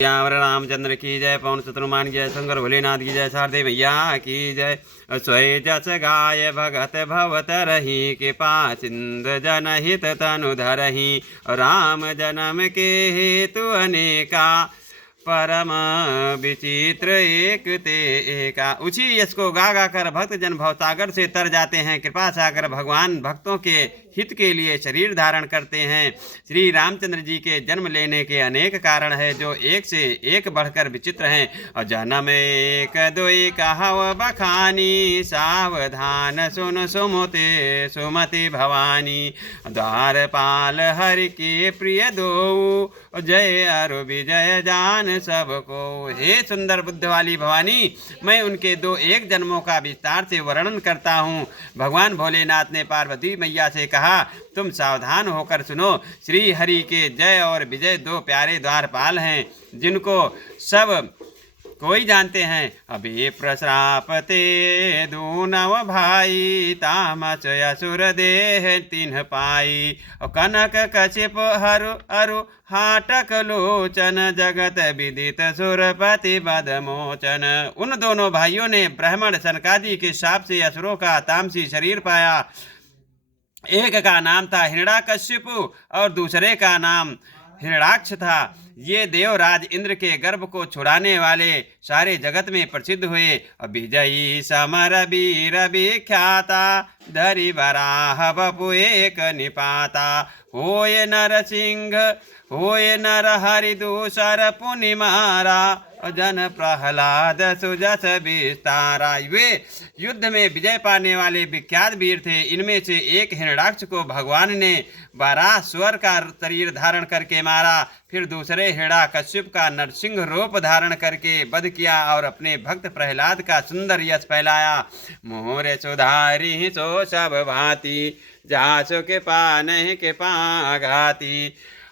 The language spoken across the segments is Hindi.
श्यावर रामचंद्र की जय, पवन सुत हनुमान की जय, शंकर भोलेनाथ की जय, शारदे मैया की जय। स्वय जस गाय भगत भवत रही, कृपा सिंधु जनहित तनु धरही। राम जन्म के हेतु अनेका, परम विचित्र एक ते एका। उसी यश को गा गा कर भक्त जन भवसागर से तर जाते हैं। कृपा सागर भगवान भक्तों के हित के लिए शरीर धारण करते हैं। श्री रामचंद्र जी के जन्म लेने के अनेक कारण है, जो एक से एक बढ़कर विचित्र हैं। और जन्म एक दोई कहव बखानी, सावधान सुन सुमते सुमति भवानी। द्वारपाल हरि के प्रिय दो, जय अरु विजय जान सबको। हे सुंदर बुद्ध वाली भवानी, मैं उनके दो एक जन्मों का विस्तार से वर्णन करता हूँ। भगवान भोलेनाथ ने पार्वती मैया से कहा, तुम सावधान होकर सुनो। श्री हरि के जय और विजय दो प्यारे द्वारपाल हैं, जिनको सब कोई जानते हैं। अभी प्रश्रापते दो नव भाई, तामस असुर देह तिन्ह पाई। कनक कशिप हरु अरु हाटक लोचन, जगत विदित सुरपति बदमोचन। उन दोनों भाइयों ने ब्राह्मण सनकादि के शाप से असुरों का तामसी शरीर पाया। एक का नाम था हिरण्याकश्यप और दूसरे का नाम हिरण्याक्ष था। ये देवराज इंद्र के गर्भ को छुड़ाने वाले सारे जगत में प्रसिद्ध हुए। विजयी समर वीर विख्याता, धरि वराह बपु एक निपाता। होय नरसिंह होय नर हरि दूसर पुनि मारा, जन प्रहलाद सुजस विस्तारा। वे युद्ध में विजय पाने वाले विख्यात वीर थे। इनमें से एक हिरण्याक्ष को भगवान ने वराह स्वर का शरीर धारण करके मारा। फिर दूसरे हिरण्याकश्यप का नरसिंह रूप धारण करके वध किया और अपने भक्त प्रहलाद का सुंदर यश फैलाया। मोर सुधारी सो सब भांति, जासु के पा नहीं के पाघाती।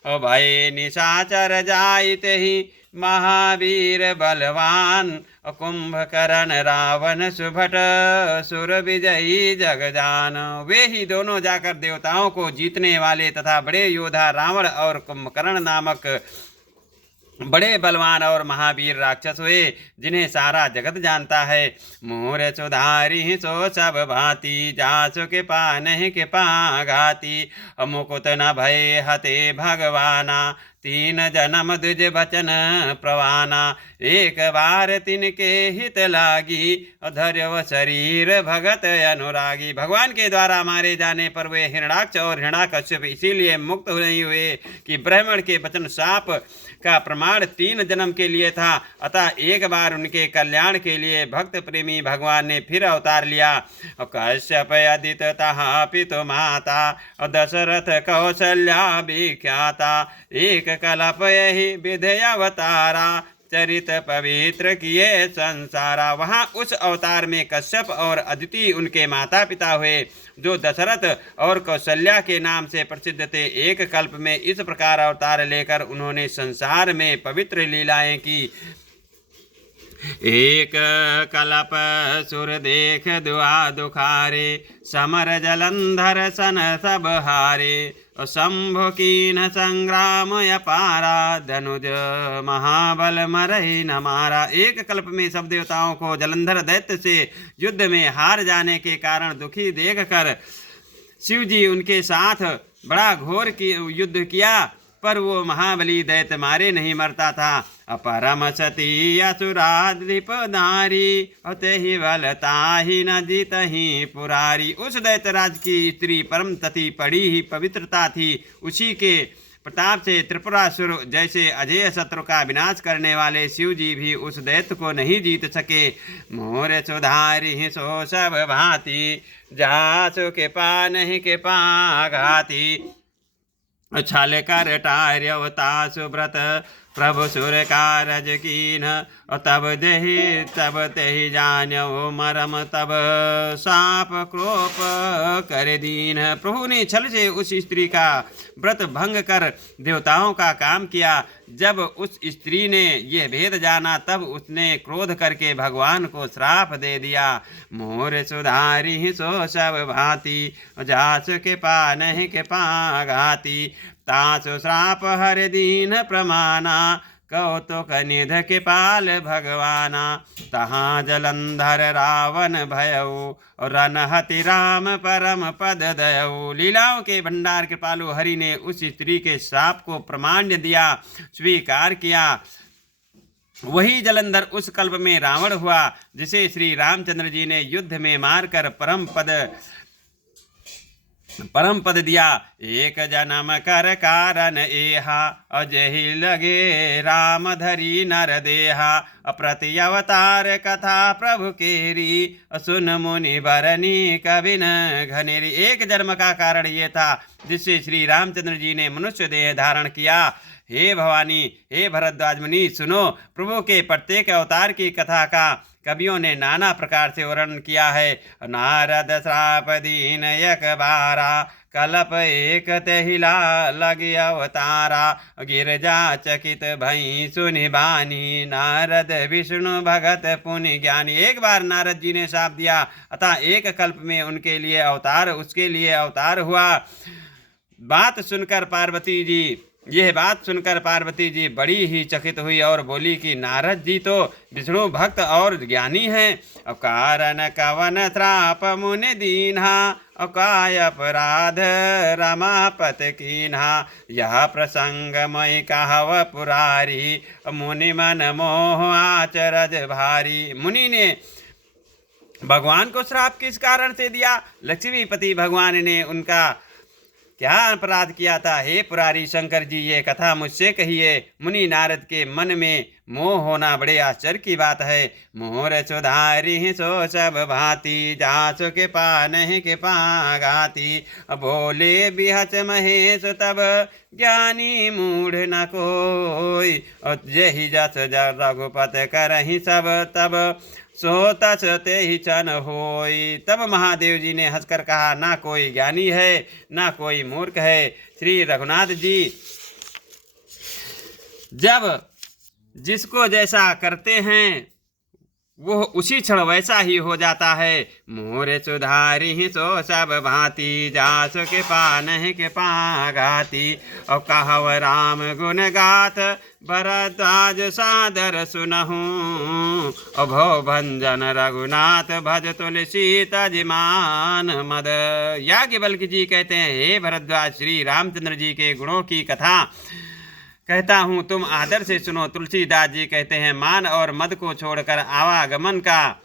भय निशाचर जाइत ही महावीर बलवान, कुंभकर्ण रावण सुभट सुर विजयी जगजान। वे ही दोनों जाकर देवताओं को जीतने वाले तथा बड़े योद्धा रावण और कुंभकर्ण नामक बड़े बलवान और महावीर राक्षस हुए, जिन्हें सारा जगत जानता है। मोर सुधारी सो सब भांति, जासु के पा नहीं के पाघाती। मुकुत न भय हते भगवाना, तीन जन्म द्विज बचन प्रवाना। एक बार तिनके हित लागी, धर्यव शरीर भगत अनुरागी। भगवान के द्वारा मारे जाने पर वे हिरण्याक्ष और हिरण्याकश्यप इसीलिए मुक्त नहीं हुए कि ब्राह्मण के वचन शाप का प्रमाण 3 जन्म के लिए था। अतः एक बार उनके कल्याण के लिए भक्त प्रेमी भगवान ने फिर अवतार लिया। कश्यप अदित तहा पितु माता, दशरथ कौशल्या विख्याता। एक कल्प यही विधेय अवतारा, चरित पवित्र किए संसारा। वहाँ उस अवतार में कश्यप और अदिति उनके माता पिता हुए, जो दशरथ और कौशल्या के नाम से प्रसिद्ध थे। एक कल्प में इस प्रकार अवतार लेकर उन्होंने संसार में पवित्र लीलाएं की। एक कलप सुर देख दुआ दुखारे, समर जलंधर सन सब हारे। शंभु कीन संग्राम अपारा, धनुज महाबल मरहि न मारा। एक कल्प में सब देवताओं को जलंधर दैत्य से युद्ध में हार जाने के कारण दुखी देखकर शिव जी उनके साथ बड़ा घोर युद्ध किया, पर वो महाबली दैत्य मारे नहीं मरता था। अपरम सती असुराधिप नारी, तेहि बलताहि न जीतहि पुरारी। उस दैत्यराज की स्त्री परम तति पड़ी ही पवित्रता थी। उसी के प्रताप से त्रिपुरासुर जैसे अजय शत्रु का विनाश करने वाले शिव जी भी उस दैत्य को नहीं जीत सके। मोर सुधारी सो सब भांति, जासु के पा नहीं के पाघाती। छल कर टार्यवता सुव्रत, प्रभु सुर कारज कीन। तब तेहि जान्यो मरम, तब साप क्रोप कर दीन। प्रभु ने छल से उस स्त्री का व्रत भंग कर देवताओं का काम किया। जब उस स्त्री ने यह भेद जाना, तब उसने क्रोध करके भगवान को श्राप दे दिया। मोर सुधारी सो सब भांति, जासु के पा नहीं के पाघाती। तासु श्राप हर दीन प्रमाना, कौतुक निध कृपाल भगवाना। तहाँ जलंधर रावण भयऊ रनहति राम परम पद दयऊ। लीलाओं के भंडार कृपालु हरि ने उस स्त्री के श्राप को प्रमाण्य दिया, स्वीकार किया। वही जलंधर उस कल्प में रावण हुआ, जिसे श्री रामचंद्र जी ने युद्ध में मारकर परम पद दिया। एक जन्म कर कारण एहा, अजहि लगे राम धरी नर देहा। अप्रति अवतार कथा प्रभु केरी, सुन मुनि बरनी कबिन घनेरी। एक जन्म का कारण ये था जिससे श्री रामचंद्र जी ने मनुष्य देह धारण किया। हे भवानी, हे भरद्वाज मुनि, सुनो, प्रभु के प्रत्येक अवतार की कथा का कवियों ने नाना प्रकार से वर्णन किया है। नारद श्राप दीन यक बारा, कलप एक तेहिला लगी अवतारा। गिरजा चकित भई सुनि बानी, नारद विष्णु भगत पुनि ज्ञानी। एक बार नारद जी ने शाप दिया, अतः एक कल्प में उसके लिए अवतार हुआ। यह बात सुनकर पार्वती जी बड़ी ही चकित हुई और बोली कि नारद जी तो विष्णु भक्त और ज्ञानी हैं। कारण कवन श्राप मुनि दीन्हा, काय अपराध रमापत कीन्हा। यह प्रसंग मई कहव पुरारी, मुनि मन मोह आचरज भारी। मुनि ने भगवान को श्राप किस कारण से दिया? लक्ष्मीपति भगवान ने उनका क्या अपराध किया था? हे पुरारी शंकर जी, ये कथा मुझसे कहिए। मुनि नारद के मन में मोह होना बड़े आश्चर्य की बात है। मोर सुधारी सो सब भांति, जासु के पा नहीं के पागाती। बोले बिहच महेश तब, ज्ञानी मूढ़ न कोई। जहि जस रघुपत करहि सब, तब सो तस ते ही चन होई। तब महादेव जी ने हंसकर कहा, ना कोई ज्ञानी है, ना कोई मूर्ख है। श्री रघुनाथ जी जब जिसको जैसा करते हैं वो उसी क्षण वैसा ही हो जाता है। मोरे सुधारी ही सो सब भांति, जासु के पान के पागाती। और कहव राम गुण गाथ, भरद्वाज सादर सुनहु। भव भंजन रघुनाथ, भज तुलसी तजमान मद। याज्ञवल्क्य जी कहते हैं, हे भरद्वाज, श्री रामचंद्र जी के गुणों की कथा कहता हूँ, तुम आदर से सुनो। तुलसीदास जी कहते हैं, मान और मद को छोड़कर आवागमन का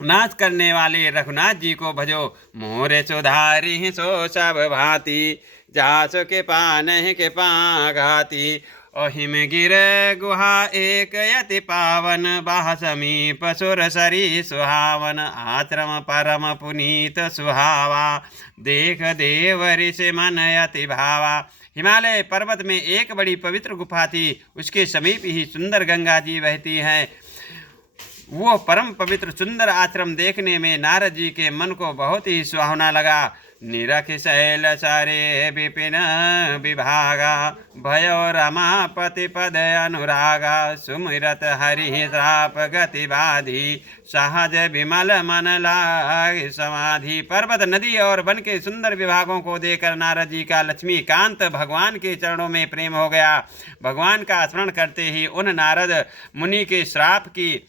नाश करने वाले रघुनाथ जी को भजो। मोरे सुधारी सो सब भांति, जासु के पान के पाघाती। हिम गिर गुहा एक यति पावन, बाह समीप सुर सरी सुहावन। आश्रम परम पुनीत सुहावा, देख देव ऋषि मन यति भावा। हिमालय पर्वत में एक बड़ी पवित्र गुफा थी, उसके समीप ही सुंदर गंगा जी बहती हैं। वो परम पवित्र सुंदर आश्रम देखने में नारद जी के मन को बहुत ही सुहावना लगा। निरख शैल सारे विपिन विभागा, भयो रमापति पद अनुरागा। सुमिरत हरि श्राप गति बाधी, सहज विमल मन लाग समाधि। पर्वत, नदी और वन के सुंदर विभागों को देखकर नारद जी का लक्ष्मीकांत भगवान के चरणों में प्रेम हो गया। भगवान का स्मरण करते ही उन नारद मुनि के श्राप की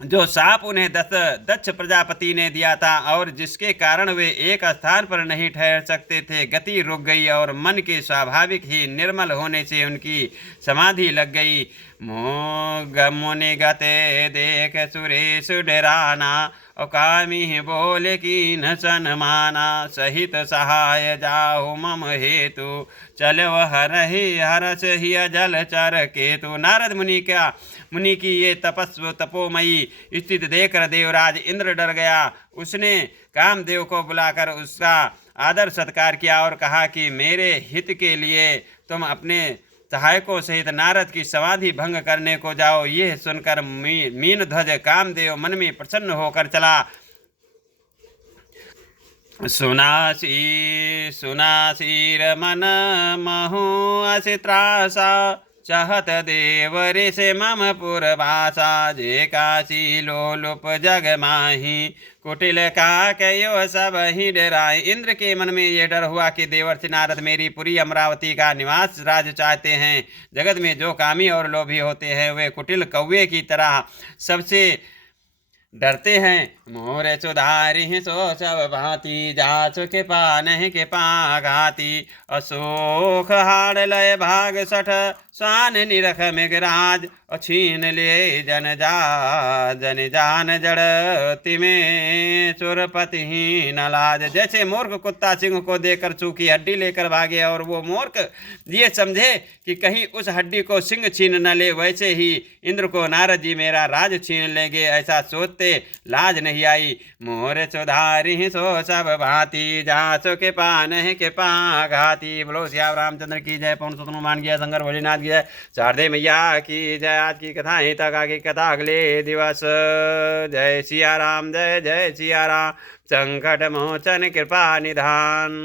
जो साप उन्हें दक्ष प्रजापति ने दिया था और जिसके कारण वे एक स्थान पर नहीं ठहर सकते थे, गति रुक गई और मन के स्वाभाविक ही निर्मल होने से उनकी समाधि लग गई। मुनि गते देख सुरेश डराना, कामी बोले की न सनमाना। सहित सहाय जाहु मम हेतु, चलो हरहि हरस ही जल चर केतु। नारद मुनि की ये तपोमयी स्थिति देखकर देवराज इंद्र डर गया। उसने कामदेव को बुलाकर उसका आदर सत्कार किया और कहा कि मेरे हित के लिए तुम अपने सहायकों सहित नारद की समाधि भंग करने को जाओ। यह सुनकर मीन ध्वज कामदेव मन में प्रसन्न होकर चला। सुनासीर मन महु असि त्रासा, चाहत देव ऋषि मम पुरवासा जे काशी लोलुप जग माही कुटिल का कयो सब ही डराए। इंद्र के मन में यह डर हुआ कि देवर्षि नारद मेरी पुरी अमरावती का निवास राज चाहते हैं। जगत में जो कामी और लोभी होते हैं वे कुटिल कौवे की तरह सबसे डरते हैं। मोर सुधारी सो सब भांति जासु के पान के पाघाती अशोक हार लय भाग सठ स्वान निरख मेघराज अछीन ले जन जान जड़ तिमे सुरपति ही न लाज। जैसे मूर्ख कुत्ता सिंह को देखकर सूखी हड्डी लेकर भागे और वो मूर्ख ये समझे कि कहीं उस हड्डी को सिंह छीन न ले, वैसे ही इंद्र को नारद जी मेरा राज छीन लेंगे ऐसा सोचते लाज नहीं आई। मोर सुधारी सो सब भांति जासु के पान के पाघाती। बोलो श्याम रामचंद्र की जय। पवन सुत हनुमान की जय। शंकर भोलेनाथ की जय। शारदे मैया की जय। आज की कथा यहीं तक, आगे कथा अगले दिवस। जय सिया राम, जय जय सिया राम। संकट मोचन कृपा निधान।